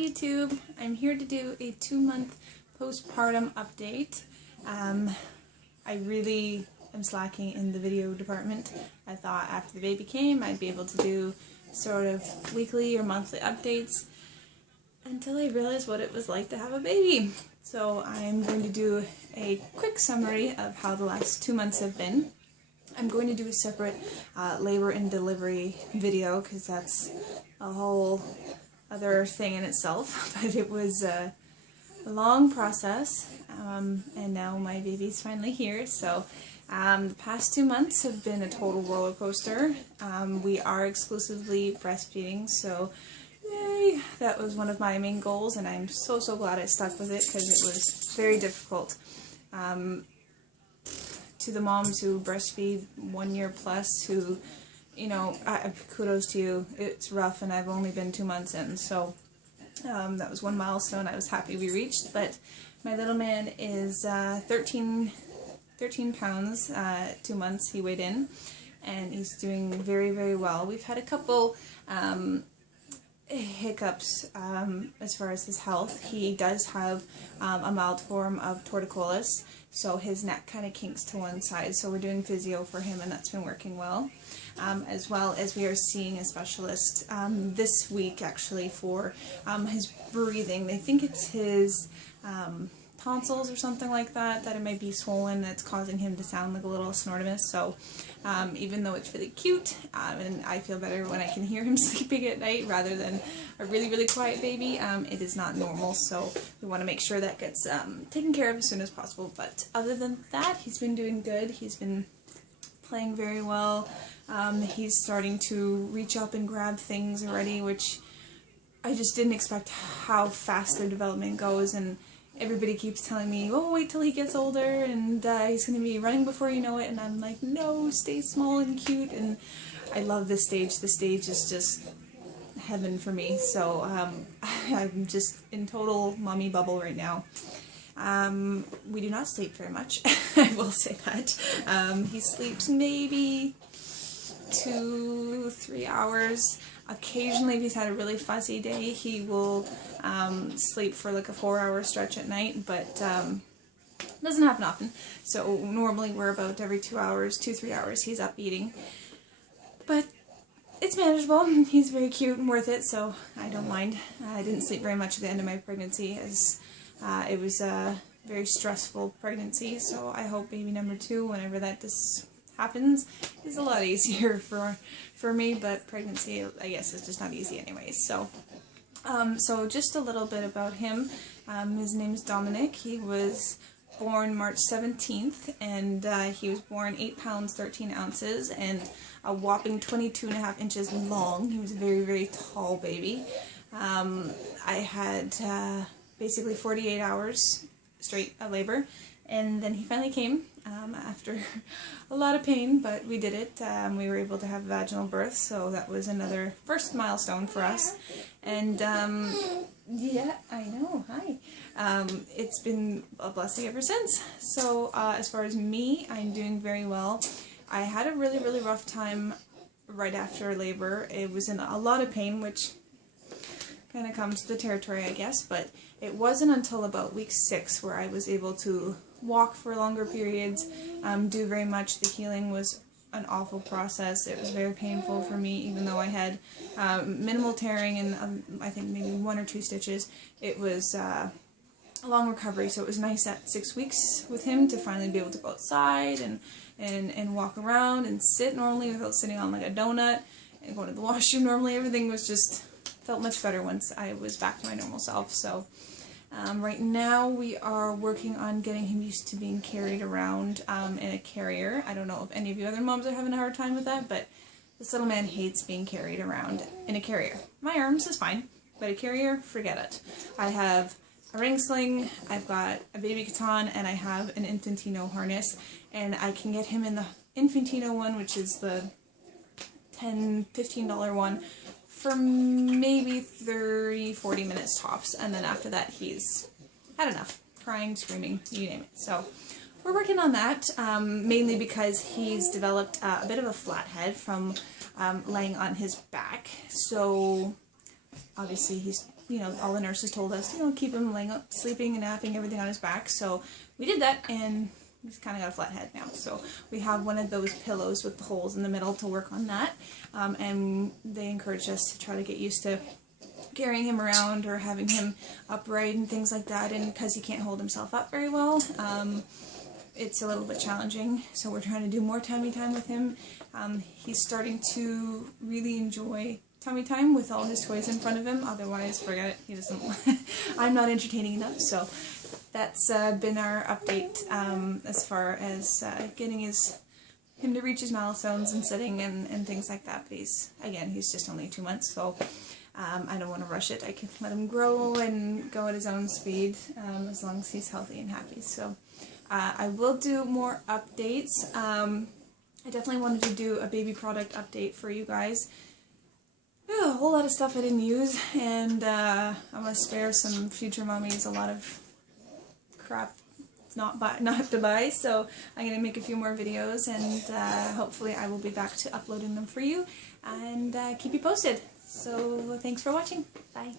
YouTube, I'm here to do a 2-month postpartum update. I really am slacking in the video department. I thought after the baby came I'd be able to do sort of weekly or monthly updates until I realized what it was like to have a baby. So I'm going to do a quick summary of how the last 2 months have been. I'm going to do a separate labor and delivery video because that's a whole other thing in itself, but it was a long process, and now my baby's finally here. So the past 2 months have been a total roller coaster. We are exclusively breastfeeding, so yay, that was one of my main goals, and I'm so glad I stuck with it because it was very difficult. To the moms who breastfeed 1 year plus, who, you know, kudos to you. It's rough, and I've only been 2 months in, so that was one milestone I was happy we reached. But my little man is 13 pounds, 2 months he weighed in, and he's doing very well. We've had a couple hiccups as far as his health. He does have a mild form of torticollis, so his neck kind of kinks to one side, so we're doing physio for him, and that's been working well. As well as we are seeing a specialist this week actually for his breathing. They think it's his tonsils or something like that it might be swollen, that's causing him to sound like a little snortimus. So even though it's really cute, and I feel better when I can hear him sleeping at night rather than a really quiet baby, it is not normal, so we want to make sure that gets taken care of as soon as possible. But other than that, he's been doing good. He's been playing very well. He's starting to reach up and grab things already, which I just didn't expect how fast their development goes, and everybody keeps telling me, oh, wait till he gets older and he's going to be running before you know it, and I'm like, no, stay small and cute. And I love this stage. The stage is just heaven for me, so I'm just in total mommy bubble right now. We do not sleep very much, I will say that. He sleeps maybe 2-3 hours. Occasionally, if he's had a really fussy day, he will sleep for like a 4-hour stretch at night, but doesn't happen often. So normally we're about every 2 hours, 2-3 hours, he's up eating. But it's manageable. He's very cute and worth it, so I don't mind. I didn't sleep very much at the end of my pregnancy, as it was a very stressful pregnancy, so I hope baby number 2, whenever that happens, is a lot easier for me, but pregnancy, I guess, is just not easy anyways. So so just a little bit about him. His name is Dominic. He was born March 17th, and he was born 8 pounds 13 ounces and a whopping 22.5 inches long. He was a very tall baby. I had basically 48 hours straight of labor, and then he finally came after a lot of pain, but we did it. We were able to have vaginal birth, so that was another first milestone for us. And yeah, I know, hi. It's been a blessing ever since. So as far as me, I'm doing very well. I had a really rough time right after labor. It was in a lot of pain, which kind of comes to the territory, I guess, but it wasn't until about week 6 where I was able to walk for longer periods, do very much. The healing was an awful process. It was very painful for me, even though I had minimal tearing and I think maybe 1 or 2 stitches. It was a long recovery, so it was nice at 6 weeks with him to finally be able to go outside and walk around and sit normally without sitting on like a donut and going to the washroom normally. Everything was just felt much better once I was back to my normal self. So right now we are working on getting him used to being carried around in a carrier. I don't know if any of you other moms are having a hard time with that, but this little man hates being carried around in a carrier. My arms is fine, but a carrier, forget it. I have a ring sling, I've got a baby baton, and I have an Infantino harness, and I can get him in the Infantino one, which is the $10-15 one, for maybe 30-40 minutes tops, and then after that he's had enough. Crying, screaming, you name it. So we're working on that, mainly because he's developed a bit of a flat head from laying on his back. So obviously he's, all the nurses told us, keep him laying up, sleeping and napping, everything on his back. So we did that, and he's kind of got a flat head now. So we have one of those pillows with the holes in the middle to work on that. And they encouraged us to try to get used to carrying him around or having him upright and things like that. And because he can't hold himself up very well, it's a little bit challenging. So we're trying to do more tummy time with him. He's starting to really enjoy tummy time with all his toys in front of him. Otherwise, forget it. He doesn't. I'm not entertaining enough. So that's been our update as far as getting him to reach his milestones and sitting and things like that. But he's just only 2 months, so I don't want to rush it. I can let him grow and go at his own speed as long as he's healthy and happy. So I will do more updates. I definitely wanted to do a baby product update for you guys. A whole lot of stuff I didn't use, and I'm going to spare some future mommies a lot of crap not to buy, so I'm going to make a few more videos, and hopefully I will be back to uploading them for you, and keep you posted. So thanks for watching. Bye.